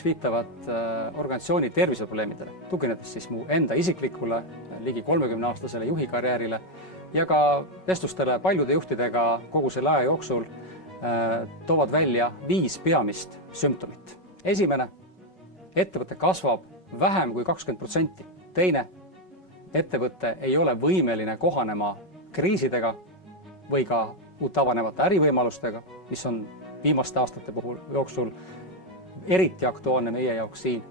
mis viitavad organisatsiooni terviseprobleemidele, tuginedes siis mu enda isiklikule ligi 30-aastasele juhikarjäärile ja ka vestlustele paljude juhtidega kogu selle aja jooksul toovad välja 5 peamist sümptomit. Esimene, ettevõte kasvab vähem kui 20%. Teine, ettevõte ei ole võimeline kohanema kriisidega või ka uut avanevate ärivõimalustega, mis on viimaste aastate puhul jooksul eriti aktuaalne meie jaoks siin.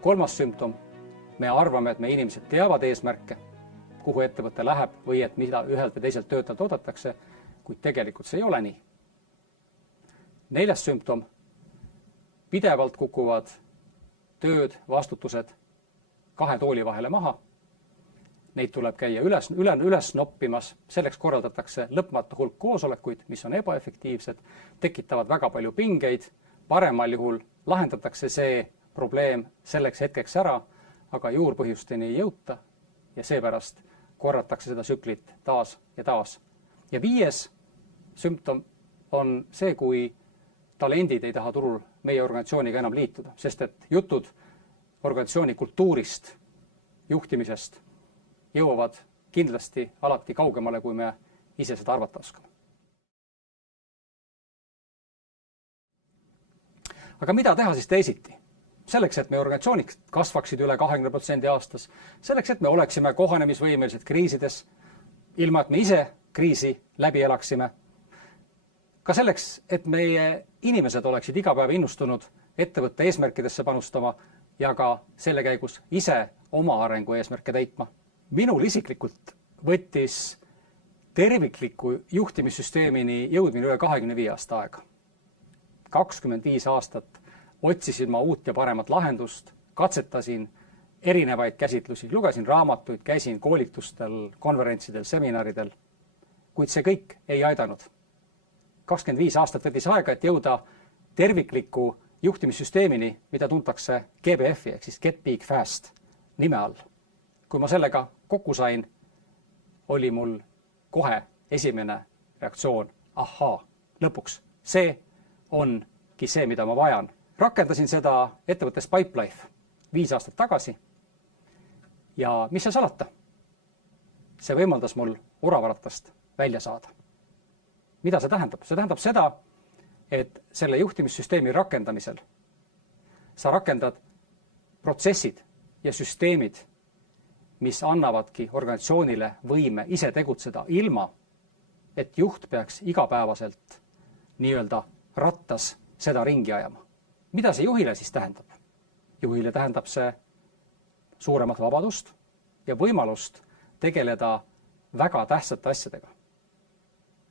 Kolmas sümptom, me arvame, et meie inimesed teavad eesmärke, kuhu ettevõte läheb või et mida ühelt või teiselt töötajalt oodatakse, kuid tegelikult see ei ole nii. Neljas sümptom, pidevalt kukuvad tööd, vastutused 2 tooli vahele maha. Neid tuleb käia üles noppimas, selleks korraldatakse lõpmatu hulk koosolekuid, mis on ebaefektiivsed, tekitavad väga palju pingeid, paremal juhul lahendatakse see probleem selleks hetkeks ära, aga juurpõhjusteni ei jõuta ja seepärast korratakse seda tsüklit taas ja taas. Ja 5 sümptom on see, kui talendid ei taha turul meie organisatsiooniga enam liituda, sest et jutud organisatsiooni kultuurist, juhtimisest jõuavad kindlasti alati kaugemale, kui me ise seda arvata oskame. Aga mida teha siis teisiti? Selleks, et meie organisatsioonid kasvaksid üle 20% aastas, selleks, et me oleksime kohanemisvõimelised kriisides, ilma et me ise kriisi läbi elaksime, ka selleks, et meie inimesed oleksid iga päev innustunud ettevõtte eesmärkidesse panustama ja ka selle käigus ise oma arengu eesmärke täitma. Minul isiklikult võttis tervikliku juhtimissüsteemini jõudmine üle 25 aasta aega. 25 aastat otsisin ma uut ja paremat lahendust, katsetasin erinevaid käsitlusi, lugesin raamatuid, käisin koolitustel, konverentsidel, seminaridel, kuid see kõik ei aidanud. 25 aastat võttis aega, et jõuda tervikliku juhtimissüsteemini, mida tuntakse GBF-i ehk siis Get Big Fast nime all. Kui ma sellega kokku sain, oli mul kohe esimene reaktsioon, ahaa, lõpuks, see ongi see, mida ma vajan. Rakendasin seda ettevõttes Pipelife 5 aastat tagasi ja mis see salata? See võimaldas mul oravaratast välja saada. Mida see tähendab? See tähendab seda, et selle juhtimissüsteemi rakendamisel sa rakendad protsessid ja süsteemid, mis annavadki organisatsioonile võime ise tegutseda ilma, et juht peaks igapäevaselt nii-öelda rattas seda ringi ajama. Mida see juhile siis tähendab? Juhile tähendab see suuremat vabadust ja võimalust tegeleda väga tähtsate asjadega.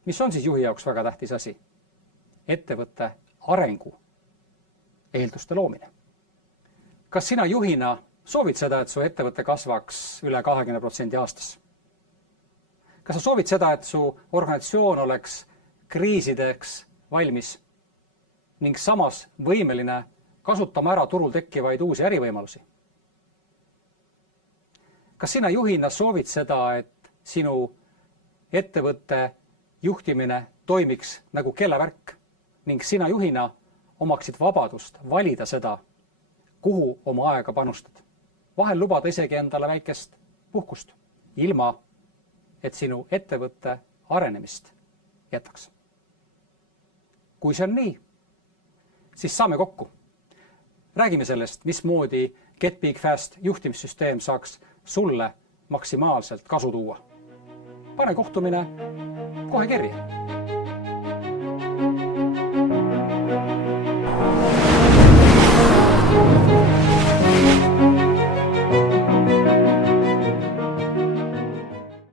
Mis on siis juhi jaoks väga tähtis asi? Ettevõtte arengu eelduste loomine. Kas sina juhina soovid seda, et su ettevõte kasvaks üle 20% aastas? Kas sa soovid seda, et su organisatsioon oleks kriisideks valmis ning samas võimeline kasutama ära turul tekkivaid uusi ärivõimalusi? Kas sina juhina soovid seda, et sinu ettevõtte juhtimine toimiks nagu kellavärk ning sina juhina omaksid vabadust valida seda, kuhu oma aega panustad? Vahel lubada isegi endale väikest puhkust, ilma et sinu ettevõtte arenemist jätaks. Kui see on nii, siis saame kokku. Räägime sellest, mismoodi Get Big Fast juhtimissüsteem saaks sulle maksimaalselt kasu tuua. Pane kohtumine kohe kirja.